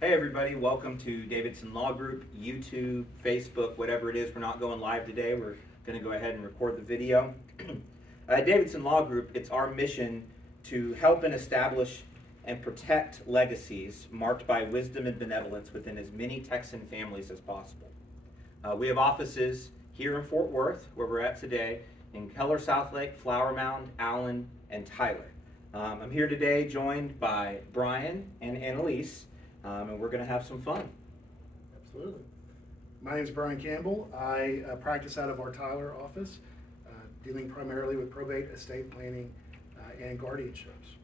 Hey everybody, welcome to Davidson Law Group, YouTube, Facebook, whatever it is. We're not going live today. We're going to go ahead and record the video. At Davidson Law Group, it's our mission to help and establish and protect legacies marked by wisdom and benevolence within as many Texan families as possible. We have offices here in Fort Worth, where we're at today, in Keller, Southlake, Flower Mound, Allen, and Tyler. I'm here today joined by Bryan and Annalise. And we're going to have some fun. Absolutely. My name is Bryan Campbell. I practice out of our Tyler office, dealing primarily with probate, estate planning, and guardianships.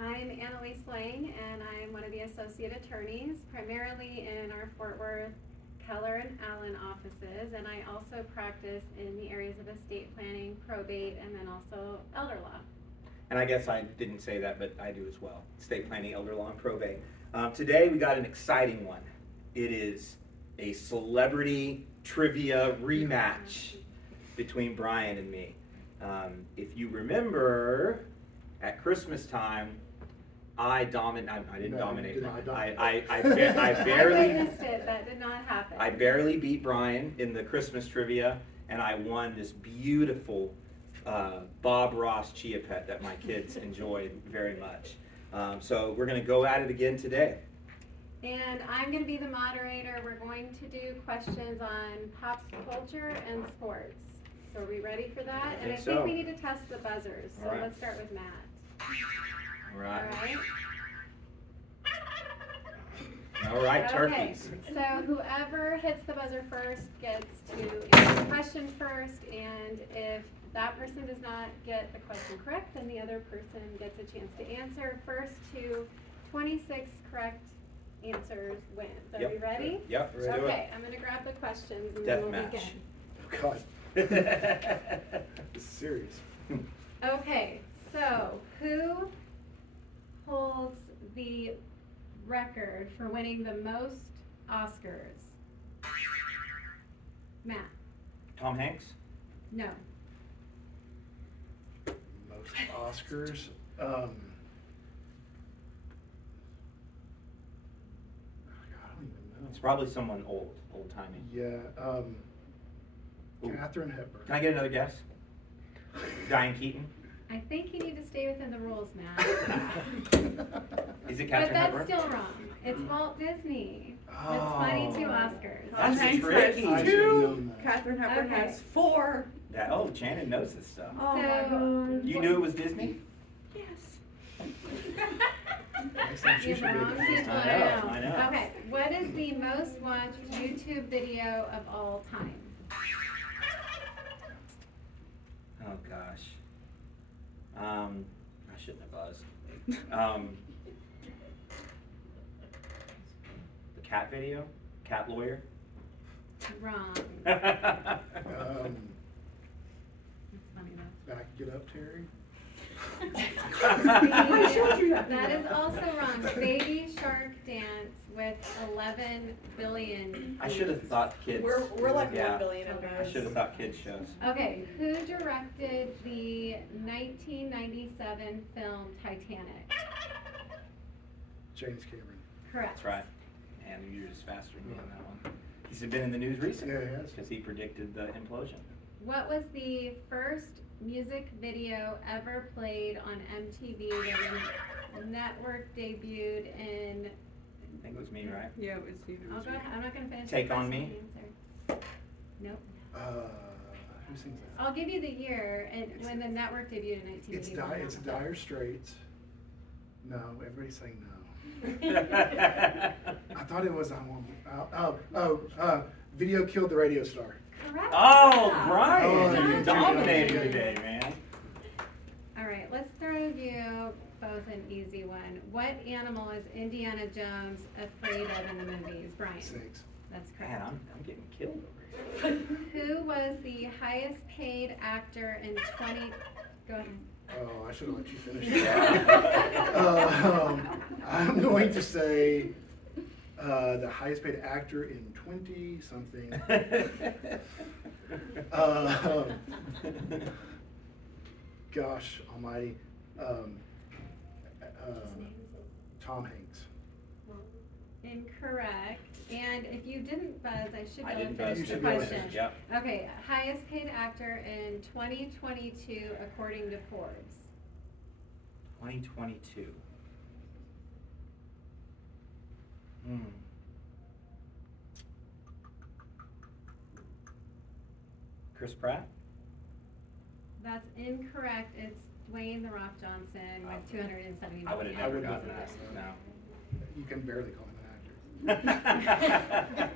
I'm Annalise Lang, and I'm one of the associate attorneys, primarily in our Fort Worth, Keller, and Allen offices, and I also practice in the areas of estate planning, probate, and then also elder law. And I guess I didn't say that, but I do as well. Estate planning, elder law, and probate. Today we got an exciting one. It is a celebrity trivia rematch between Bryan and me. If you remember, at Christmas time, I didn't dominate. I barely. I witnessed it. That did not happen. I barely beat Bryan in the Christmas trivia, and I won this beautiful Bob Ross Chia Pet that my kids enjoyed very much. So we're going to go at it again today. And I'm going to be the moderator. We're going to do questions on pop culture and sports. So are we ready for that? And I think we need to test the buzzers. So let's start with Matt. All right. All right. All right, turkeys. So whoever hits the buzzer first gets to answer the question first, and if that person does not get the question correct, then the other person gets a chance to answer. First to 26 correct answers wins. Are we ready? Yep. Okay, I'm going to grab the questions and then we'll begin. Oh, God. This is serious. Okay, so who holds the record for winning the most Oscars? Matt? Tom Hanks? No. Most Oscars. I don't even know. It's probably someone old timey. Yeah. Katharine Hepburn. Can I get another guess? Diane Keaton? I think you need to stay within the rules, Matt. Is it But Katharine that's Hepburn? still wrong. It's Walt Disney. Oh. It's 22 Oscars. That's Hanks tricky. has I should've 2. known that. Katharine Hepburn Okay. has 4. Shannon knows this stuff. Oh my So- God. You knew it was Disney? Yes. Next time she You're should be wrong able to- people, I know. Okay, what is the most watched YouTube video of all time? Oh gosh. I shouldn't have buzzed. The cat video? Cat lawyer? Wrong. That's It's funny though. Back it up, Terry. I showed you that. That is also wrong. Baby Shark Dance with 11 billion. I should have thought kids. We're like Yeah. 1 billion of I guys. should have thought kids shows. Okay, who directed the 1997 film Titanic? James Cameron. Correct. That's right. Man, you're just faster than me on that one. He's been in the news recently. Yeah, he has. Because he predicted the implosion. What was the first music video ever played on MTV that the network debuted in? I think it was me, right? Yeah, it was you. I'll go ahead. I'm not going to finish. Take the on first Me? answer. Nope. Who sings that? I'll give you the year and when the network debuted in 1981. It's Dire Straits. No, everybody's saying no. I thought it was Video Killed the Radio Star. Correct. Oh, Yeah. Bryan, you're Oh, dominating yeah. today, man. All right, let's throw you both an easy one. What animal is Indiana Jones afraid of in the movies? Bryan. Snakes. That's Man, correct. I'm getting killed over here. Who was the highest paid actor in 20? Go ahead. Oh, I should have let you finish. Yeah. I'm going to say the highest paid actor in 20-something. Gosh almighty. Tom Hanks. Incorrect. And if you didn't buzz, I should I be able didn't to buzz. finish the You should be able to question. finish. Yep. Okay, highest paid actor in 2022 according to Forbes. 2022. Chris Pratt? That's incorrect. It's Dwayne "The Rock" Johnson with 270 I would have million. never wouldn't have gotten that. guessed that. No. You can barely call him an actor.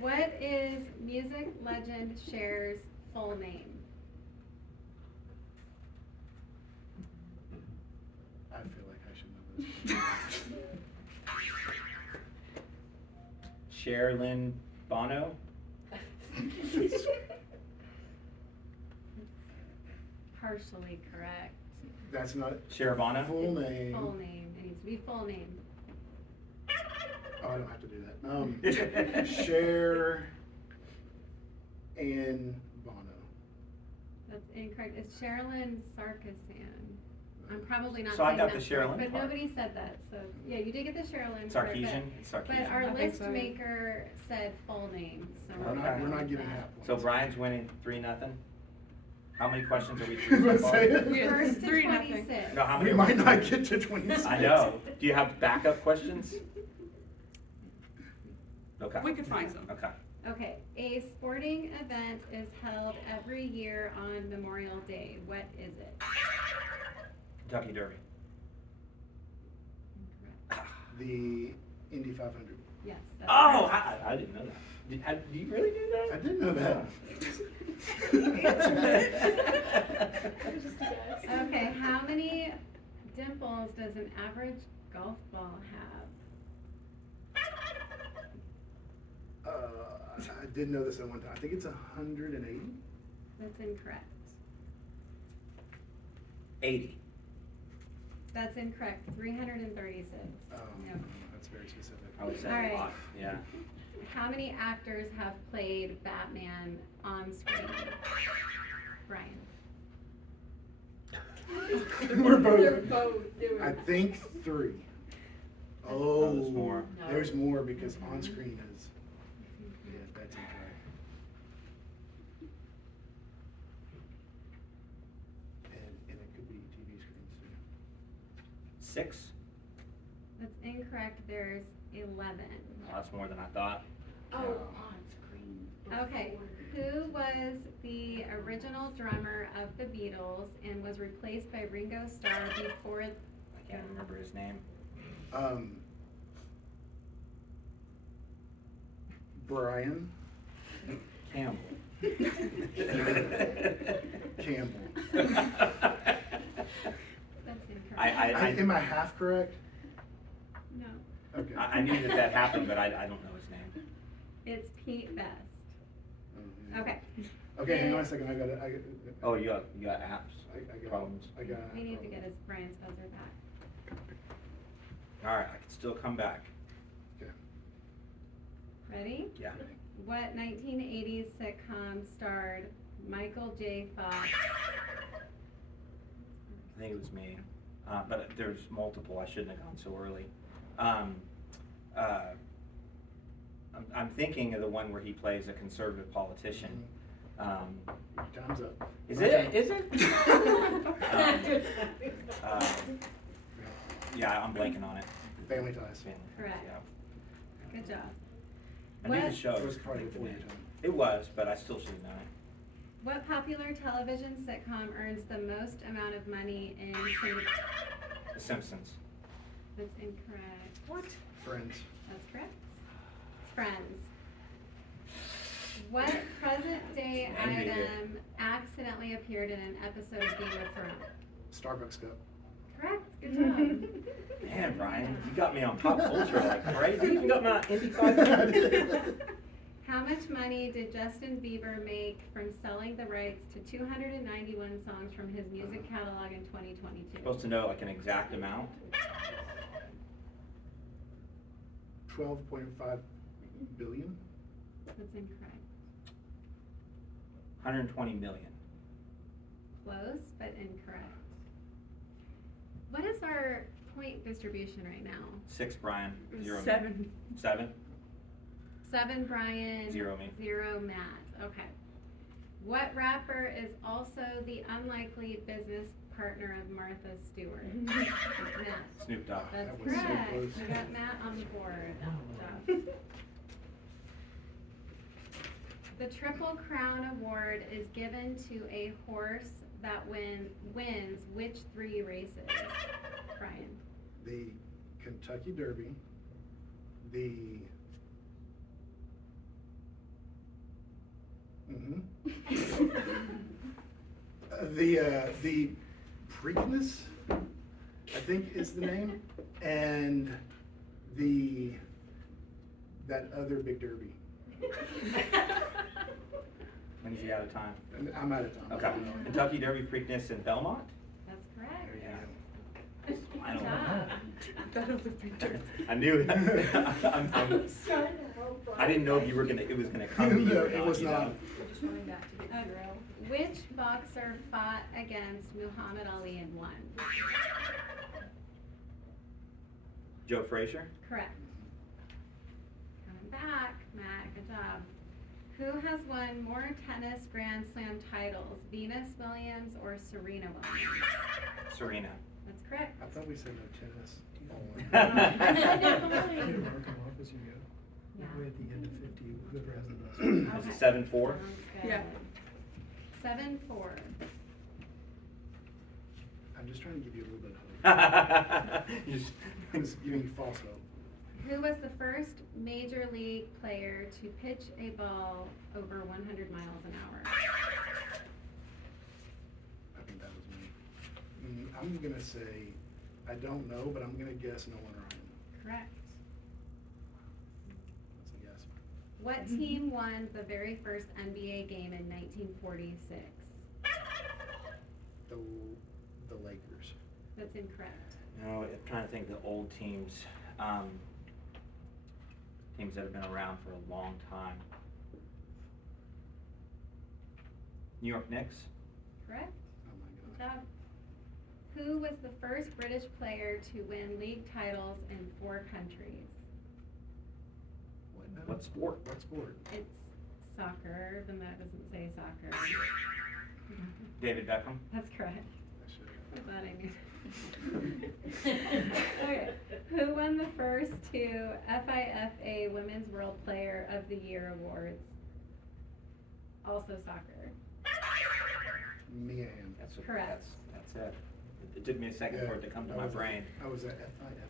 What is music legend Cher's full name? I feel like I should know this. Sherilyn Bono? Partially correct. That's not Sheravana? full name. Full name. It needs to be full name. Oh, I don't have to do that. Cher and Bono. That's incorrect. It's Sherilyn Sarkisian. I'm probably not So I saying got that the correct, Sherilyn but part. nobody said that. So yeah, you did get the Sherilyn part, Sarkeesian? It's but Sarkeesian. our I think list so. maker said full name, so We're not, Okay. we're not giving that. half points. So Brian's winning 3-0. How many questions are we I through was so far? saying. Yeah. First to 3-0. 26. No, how many We are might through? not get to 26. I know. Do you have backup questions? Okay. We could find some. Okay. Okay, a sporting event is held every year on Memorial Day. What is it? Kentucky Derby. Incorrect. The Indy 500. Yes. That's Oh, correct. I didn't know that. Do you really do that? I did know that. Okay, how many dimples does an average golf ball have? I did know this at one time. I think it's 180. That's incorrect. 80. That's incorrect. 336. Oh, Yep. that's very specific. I would say All a right. lot. Yeah. How many actors have played Batman on screen? Brian. We're both. They're both doing I it. think 3. Oh, Oh, there's more. No. There's more because on screen is. Yeah, that's incorrect. And it could be TV screens too. 6? That's incorrect. There's 11. Oh, that's more than I thought. Oh, on screen. Okay, who was the original drummer of the Beatles and was replaced by Ringo Starr before? I can't remember his name. Bryan Campbell. Campbell. That's incorrect. Am I half correct? No, Okay. I knew that happened, but I don't know his name. it's Pete Best. Mhm. Okay. Okay, hang on a second. I got Oh, you got apps I got problems. I got. We need to get his Brian's buzzer back. All right, I can still come back. Okay. Ready? Yeah. What 1980s sitcom starred Michael J. Fox? I think it was me, but there's multiple. I shouldn't have gone so early. I'm thinking of the one where he plays a conservative politician. Time's up. Is it? Is it? Yeah, I'm blanking on it. Family Ties. Correct. Yeah. Good job. I knew the What- show. It was probably before your time. It was, but I still should have known it. What popular television sitcom earns the most amount of money in syndication? The Simpsons. That's incorrect. What? Friends. That's correct. It's Friends. What present-day Angry here. item accidentally appeared in an episode of Game of Thrones? Starbucks cup. Correct. Good job. Man, Brian, you got me on pop culture like crazy. You even got me on Indy 500. How much money did Justin Bieber make from selling the rights to 291 songs from his music catalog in 2022? Supposed to know like an exact amount. 12.5 billion. That's incorrect. 120 million. Close, but incorrect. What is our point distribution right now? 6 Bryan, 0 me. 7. 7? 7 Bryan. 0 me. 0 Matt. Okay. What rapper is also the unlikely business partner of Martha Stewart? Matt. Snoop Dogg. That's That was so correct. close. You got Matt on the board. Good job. The Triple Crown Award is given to a horse that wins which 3 races? Bryan. The Kentucky Derby, the the Preakness, I think is the name, and that other big derby. When is he out of time? And I'm out of time. Okay. Kentucky Derby, Preakness, and Belmont? That's correct. There you Yeah. go. I don't Good know. job. I knew I didn't know if it was gonna come to you No, or it not, was you not. know? Just running back to get 0. Which boxer fought against Muhammad Ali and won? Joe Frazier? Correct. Coming back, Matt, good job. Who has won more tennis Grand Slam titles, Venus Williams or Serena Williams? Serena. That's correct. I thought we said no tennis. You can mark them off as you go. Yeah. That way at the end of 50, whoever has the best. Was it Okay. 7-4? Sounds good. Yeah. 7-4. I'm just trying to give you a little bit of hope. You just- It's giving you false hope. Who was the first major league player to pitch a ball over 100 miles an hour? I think that was me. I'm gonna say, I don't know, but I'm gonna guess Nolan Ryan. Correct. That's a guess. What team won the very first NBA game in 1946? The Lakers. That's incorrect. No, I'm trying to think of the old teams. Teams that have been around for a long time. New York Knicks? Correct. Oh Good my gosh. job. Who was the first British player to win league titles in 4 countries? What now? What sport? What sport? It's soccer, then that doesn't say soccer. David Beckham? That's correct. I should I thought I knew. Okay. Who won the first 2 FIFA Women's World Player of the Year awards? Also soccer. Mia Hamm. That's what, Correct. That's it. It took me a second for it to come to my brain. I was at FIFA.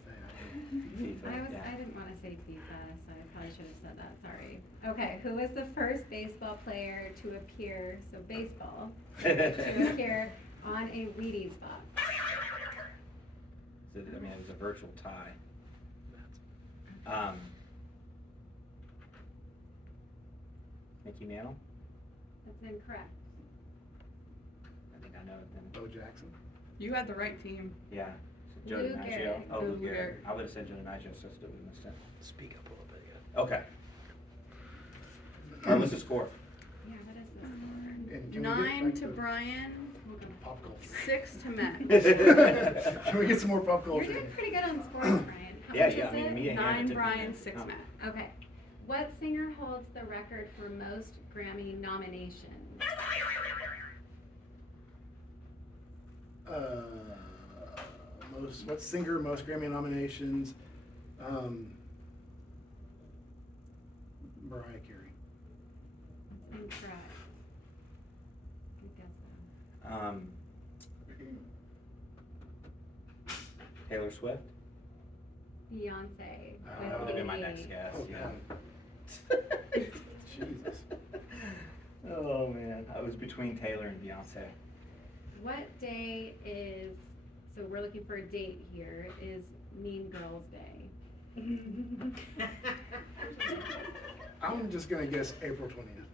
FIFA, yeah. I didn't want to say FIFA, so I probably should have said that, sorry. Okay, who was the first baseball player to appear, so baseball, to appear on a Wheaties box? I mean, it was a virtual tie. Mickey Mantle? That's incorrect. I think I know it then. Bo Jackson. You had the right team. Yeah. Joe Lou DiMaggio. Gehrig. Oh, Lou Lou Gehrig. Gehrig. I would have said Joe DiMaggio, so I still would have missed it. Speak up a little bit, yeah. Okay. All right, what's the score? Yeah, what is this for? And can we get 9 back to Bryan, pop culture? 6 to Matt. Can we get some more pop You're culture? doing pretty good on scores, Brian. How Yeah, much yeah, is I mean, it? Mia Hamm, it 9 took me a Bryan, minute. 6 Oh. Matt. Okay. What singer holds the record for most Grammy nominations? What singer, most Grammy nominations? Mariah Carey. Incorrect. Good guess though. Taylor Swift? Beyonce. That That would have been my 88. next guess, Oh, yeah. Jesus. Oh, man. I was between Taylor and Beyonce. What day is, so we're looking for a date here, is Mean Girls Day? I'm just gonna guess April 20th.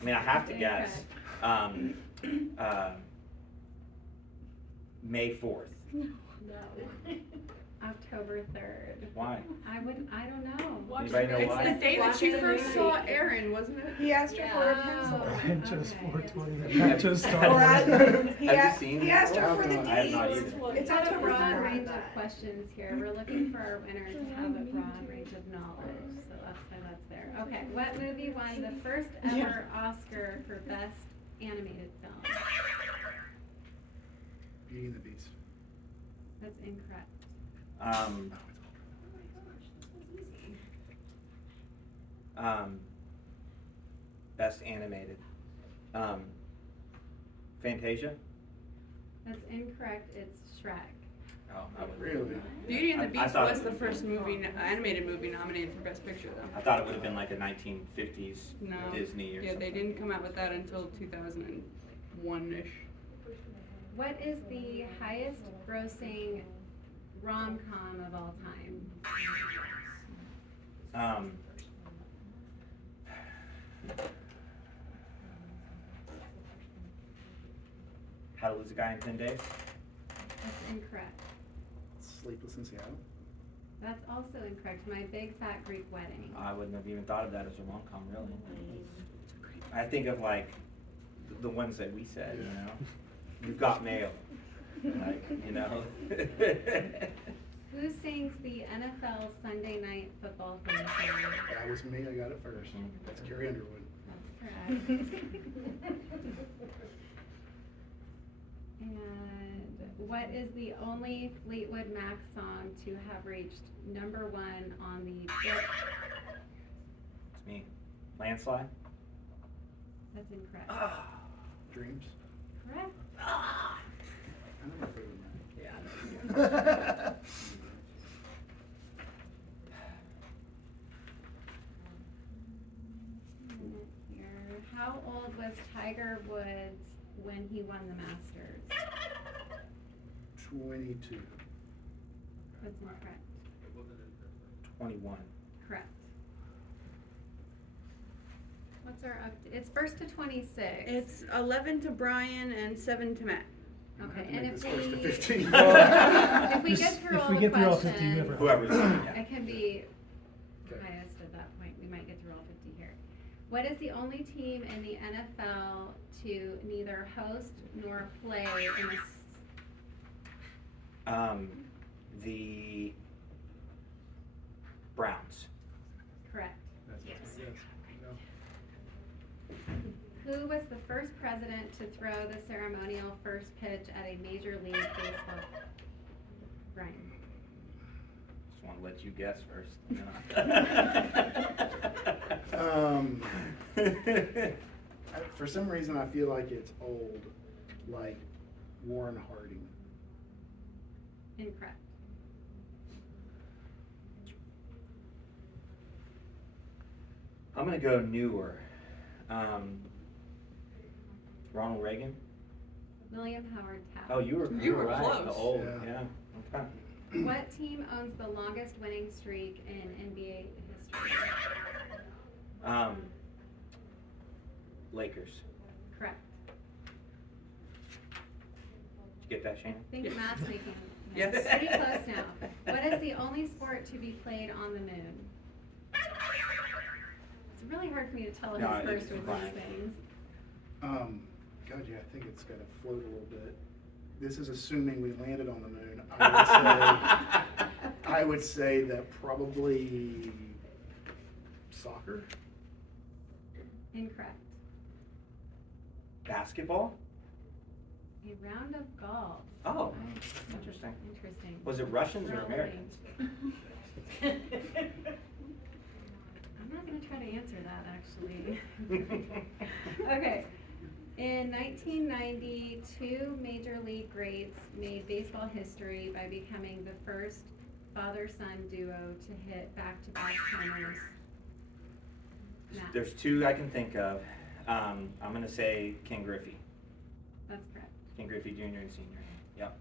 I mean, I have to guess. May 4th. No. October 3rd. Why? I don't know. Anybody know It's why? the day that you first saw Aaron, wasn't it? He asked her for a pencil. Brian chose Okay. 420. That chose Star Or Wars. he Have you asked, seen he asked her for the it? I have not dates. either. It's We've got a October broad 3rd. range of questions here. We're looking for our winner to have a broad range of knowledge, so that's why that's there. Okay, what movie won the first ever Oscar for Best Animated Film? Beauty and the Beast. That's incorrect. Best animated. Fantasia? That's incorrect. It's Shrek. Oh, I would Really? Beauty and the I Beast thought was it the was- first movie, animated movie nominated for Best Picture though. I thought it would have been like a 1950s No. Disney or Yeah, something. they didn't come out with that until 2001-ish. What is the highest grossing rom-com of all time? How to Lose a Guy in 10 Days? That's incorrect. Sleepless in Seattle. That's also incorrect. My Big Fat Greek Wedding. I wouldn't have even thought of that as a rom-com, really. I think of like the ones that we said, you know? You've Got Mail. Like, you know? Who sings the NFL Sunday Night Football theme song? That was me, I got it first. That's Carrie Underwood. That's correct. And what is the only Fleetwood Mac song to have reached #1 on the It's me. Landslide? That's incorrect. Dreams. Correct. I don't know if it would Yeah. matter. Here. How old was Tiger Woods when he won the Masters? 22. That's incorrect. 21. Correct. What's our up? It's first to 26. It's 11 to Bryan and 7 to Matt. I'm gonna Okay, have to and make if this first to we 15. if we get through all the get through all 50, questions, Whoever's on, yeah. it can be Okay. highest at that point. We might get through all 50 here. What is the only team in the NFL to neither host nor play in the The Browns. correct? Yes. Who was the first president to throw the ceremonial first pitch at a Major League Baseball? Bryan. Just want to let you guess first. For some reason, I feel like it's old, like Warren Harding. Incorrect. I'm gonna go newer. Ronald Reagan. William Howard Taft. Oh, you were were right. close. The old, Yeah. yeah. Okay. What team owns the longest winning streak in NBA history? Lakers. Correct. Did you get that, Shane? I think Yes. Matt's making Yes. pretty close now. What is the only sport to be played on the moon? It's really hard for me to tell No, who's it's first with fine. these things. God, yeah, I think it's got to float a little bit. This is assuming we landed on the moon. I would say that probably soccer. Incorrect. Basketball? A round of golf. Oh, Oh, interesting. Interesting. Was it Russians or Rolling. Americans? I'm not gonna try to answer that, actually. Okay. In 1990, two major league greats made baseball history by becoming the first father-son duo to hit back-to-back homers. Matt, There's two I can think of. I'm gonna say Ken Griffey. that's correct. Ken Griffey Jr. and Sr. Yep.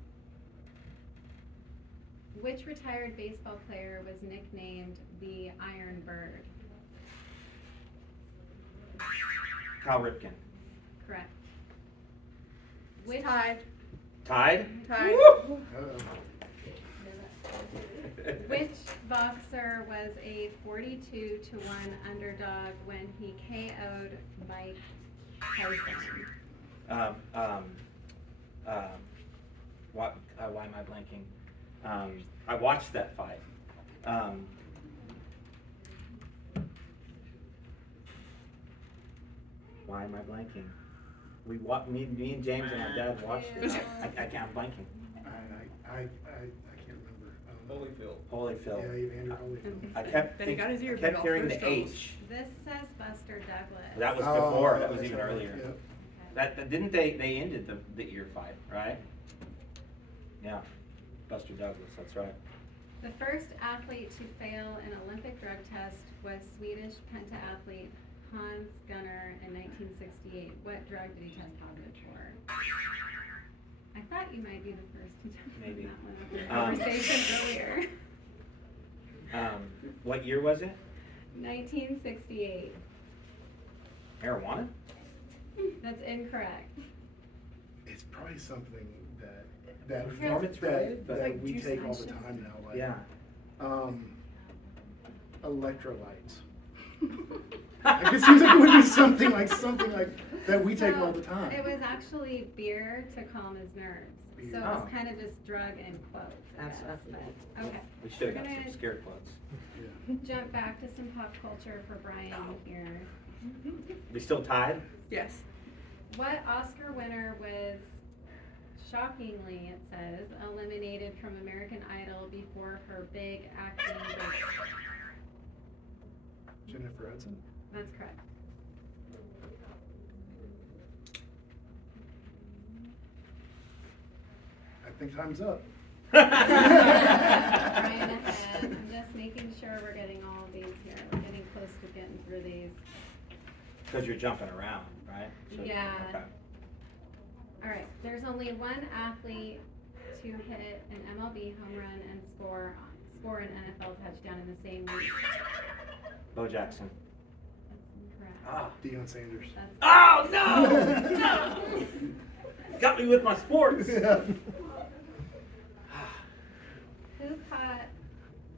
Which retired baseball player was nicknamed the Iron Bird? Cal Ripken. Correct. It's tied. Tied? Tied. Uh-oh. Which boxer was a 42-1 underdog when he KO'd Mike Tyson? Why am I blanking? I watched that fight. Why am I blanking? Me and James and our dad watched it. I can't blanking. I can't remember. Holyfield. Yeah, Evander Holyfield. Then he got his ear I bit kept off hearing first the off. H. This says Buster Douglas. That was Oh, before. That was that's even right, earlier. yep. That didn't they ended the ear fight, right? Yeah, Buster Douglas. That's right. The first athlete to fail an Olympic drug test was Swedish pentathlete Hans Gunnar in 1968. What drug did he test positive for? I thought you might be the first to jump Maybe. on that one. Conversation earlier. What year was it? 1968. Marijuana? That's incorrect. It's probably something that Performance related, but- that Like we juice take all the conscious. time now, like Yeah. Electrolytes. Like, it seems like it would be something like that we take all the time. It was actually beer to calm his nerves. So it Beer. was Oh. kind of just drug in quotes, I That's- guess. that's- But, okay. We should have We're got gonna some scare quotes. Yeah. jump back to some pop culture for Bryan here. We still tied? Yes. What Oscar winner was, shockingly it says, eliminated from American Idol before her big acting break? Jennifer Hudson. That's correct. I think time's up. Bryan ahead. I'm just making sure we're getting all of these here. We're getting close to getting through these. Because you're jumping around, right? Yeah. Okay. All right, there's only one athlete to hit an MLB home run and score an NFL touchdown in the same week. Bo Jackson. That's incorrect. Ah. Deion Sanders. That's Oh, no! No! Got me with my sports. Yeah. Who caught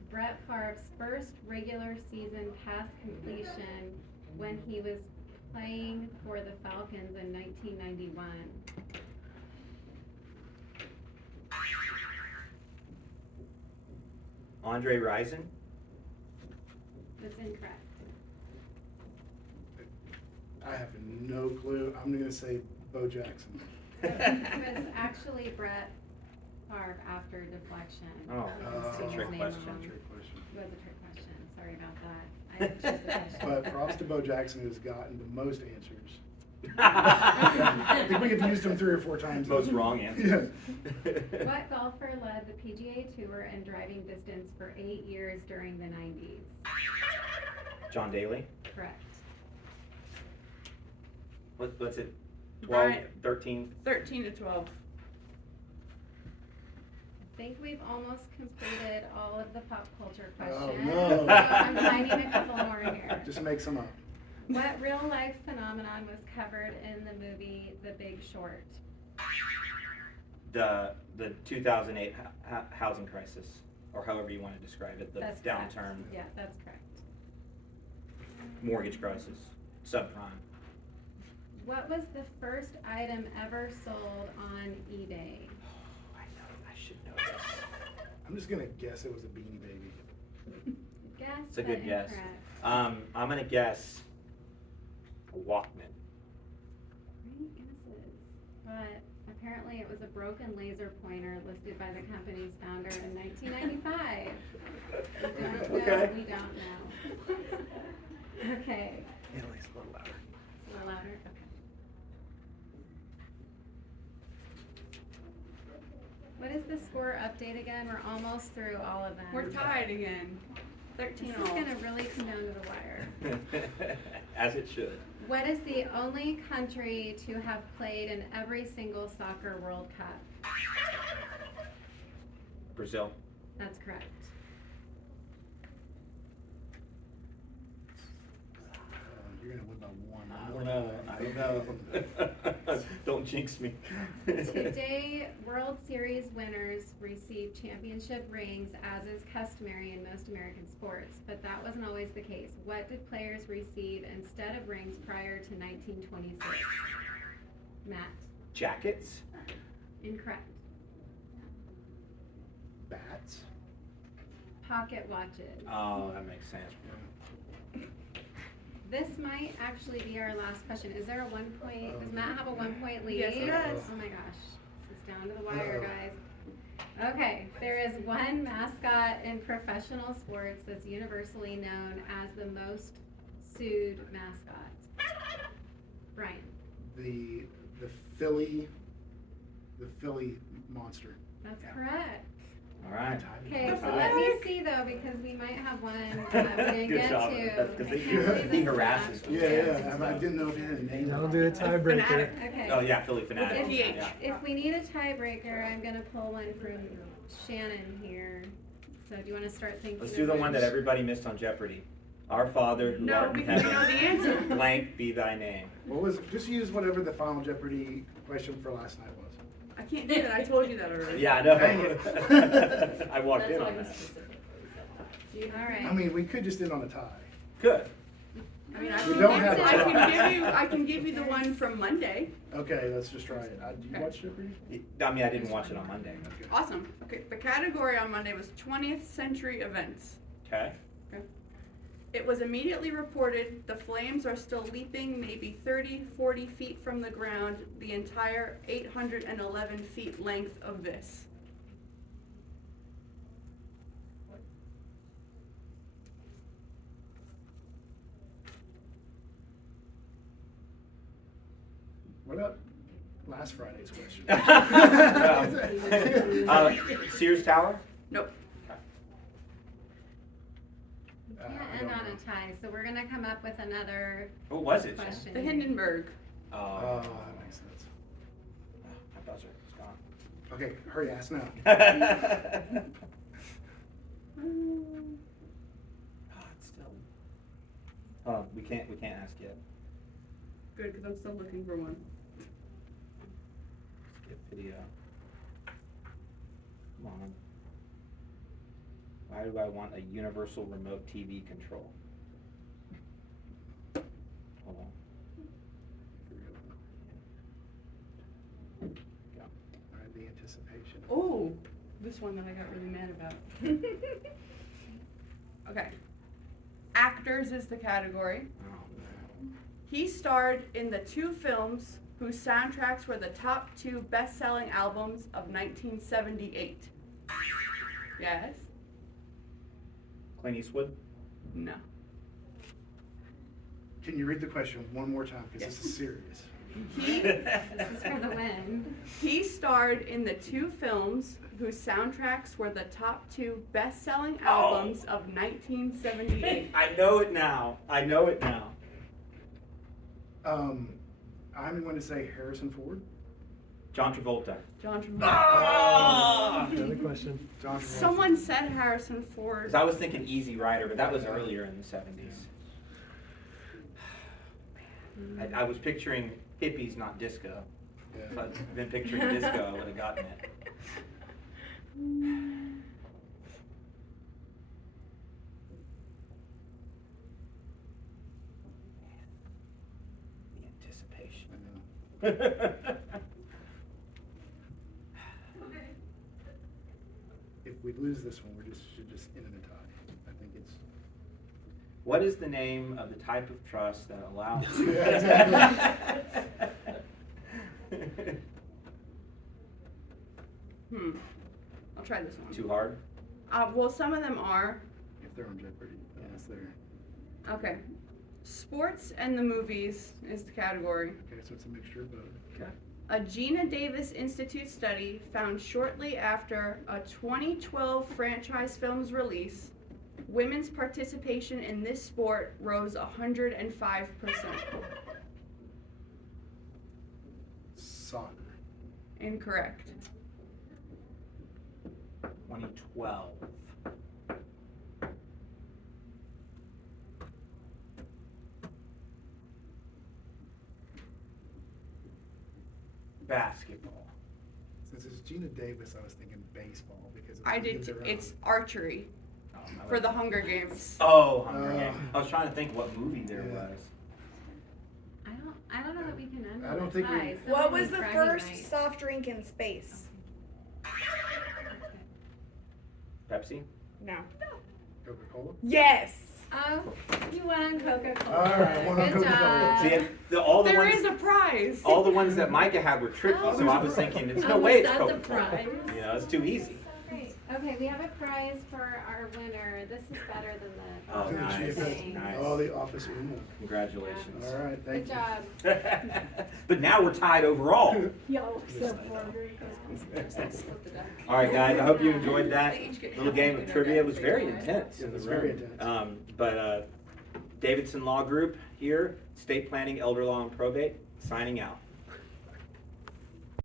Brett Favre's first regular season pass completion when he was playing for the Falcons in 1991? Andre Rison. That's incorrect. I have no clue. I'm gonna say Bo Jackson. It was actually Brett Favre after deflection. Oh, That's that's a trick question. Trick question. It was a trick question. Sorry about that. I didn't choose the question. But props to Bo Jackson, who's gotten the most answers. I think we have used him 3 or 4 times. Most wrong answers. Yeah. What golfer led the PGA Tour in driving distance for 8 years during the 90s? John Daly. Correct. What's it? 12, Brian. 13? 13 to 12. I think we've almost completed all of the pop culture Oh, questions. no. So I'm finding a couple more here. Just make some up. What real life phenomenon was covered in the movie The Big Short? The 2008 housing crisis, or however you want to describe it, the That's downturn, correct. Yeah, that's correct. mortgage crisis, subprime. What was the first item ever sold on eBay? I should know this. I'm just gonna guess it was a Beanie Baby. Guess. It's a but good guess. incorrect. I'm gonna guess a Walkman. Great guesses. But apparently it was a broken laser pointer listed by the company's founder in 1995. We don't know. Okay. We don't know. Okay. Italy's a little louder. A little louder? Okay. What is the score update again? We're almost through all of them. We're tied again. 13 This all. is gonna really come down to the wire. As it should. What is the only country to have played in every single soccer World Cup? Brazil. That's correct. You're gonna win by 1. I don't know. I don't know. Don't jinx me. Today, World Series winners receive championship rings, as is customary in most American sports, but that wasn't always the case. What did players receive instead of rings prior to 1926? Matt, Jackets? incorrect. Bats. Pocket watches. Oh, that makes sense. This might actually be our last question. Is there a 1 point, does Matt have a 1 point lead? Yes, he does. Oh my gosh, this is down to the wire, guys. Okay, there is one mascot in professional sports that's universally known as the most sued mascot. Bryan. The Philly monster. That's correct. All right. Okay, so All let right. me see though, because we might have one that we didn't Good get job. to. That's 'cause I they- can't believe he this is harasses actually- Yeah, I didn't know if it had a name. I'll do a tiebreaker. Fanatic. Okay. Oh, yeah, Philly Fanatic. With a PH. Yeah. If we need a tiebreaker, I'm gonna pull one from Shannon here. So do you wanna start thinking? Let's do the of one that which- everybody missed on Jeopardy. Our Father who No, art in because we know the heaven, answer. blank be thy name. What was, just use whatever the final Jeopardy question for last night was. I can't do that. I told you that already. Yeah, I know. Dang it. I walked in on that. All right. I mean, we could just end on a tie. Good. I mean, I We can, don't have I a can tie. give you. I can give you the one from Monday. Okay, let's just try it. Do you Okay. watch Jeopardy? I mean, I didn't watch it on Monday. Okay. Awesome. Okay, the category on Monday was 20th century events. Okay. It was immediately reported the flames are still leaping maybe 30, 40 feet from the ground, the entire 811 feet length of this. What about last Friday's question? Sears Tower? Nope. We I can't don't end on know. a tie, so we're gonna come up with another What was it? Jen? question. The Hindenburg. Oh, Oh, that makes sense. my buzzer is gone. Okay, hurry, ask now. It's still. Oh, we can't ask yet. Good, because I'm still looking for one. Skip video. Come on. Why do I want a universal remote TV control? Hold on. Go. All right, the anticipation. Oh, this one that I got really mad about. Okay. Actors is the category. Oh, no. He starred in the two films whose soundtracks were the top two best-selling albums of 1978. Yes? Clint Eastwood? No. Can you read the question one more time, because this is serious? This is for the win. He starred in the two films whose soundtracks were the top two best-selling albums of 1978. I know it now. I know it now. I'm going to say Harrison Ford. John Travolta. John Travolta. Ah! Another question. John Travolta. Someone said Harrison Ford. 'Cause I was thinking Easy Rider, but that was earlier in the 70s. I was picturing hippies, not disco. If Yeah. I'd been picturing disco, I would have gotten it. The anticipation. If we lose this one, should just end in a tie. I think it's. What is the name of the type of trust that allows? I'll try this one. Too hard? Well, some of them are. If they're on Jeopardy, yes, they're. Okay. Sports and the movies is the category. Okay, so it's a mixture of both. Okay. A Gina Davis Institute study found shortly after a 2012 franchise film's release, women's participation in this sport rose 105%. Soccer. Incorrect. 2012. Basketball. Since it's Gina Davis, I was thinking baseball because I did. kids are It's on. archery Oh, I for like the it. Hunger Games. Oh, Hunger Oh. Games. I was trying to think what movie there Yeah. was. I don't know that we can end I on don't a think we- tie. What Someone was the bragging first rights. soft drink in space? Pepsi? No. Coca-Cola? Yes. Oh, you won Coca-Cola. All right, one on Good Coca-Cola. job. See, all the There ones, is a prize. all the ones that Micah had were tricky, Oh, so I was there's a prize. thinking, there's Oh, no was way it's that the Coca-Cola. prize? You know, it's too easy. Great. Okay, we have a prize for our winner. This is better than the. Oh, To the nice, chief. nice. Oh, the office Uno. Congratulations. All right, thank Good you. job. But now we're tied overall. Y'all All right, guys, I hope you enjoyed that little game of trivia. It was very intense in It the was room. very intense. But Davidson Law Group here, State Planning, Elder Law, and Probate, signing out.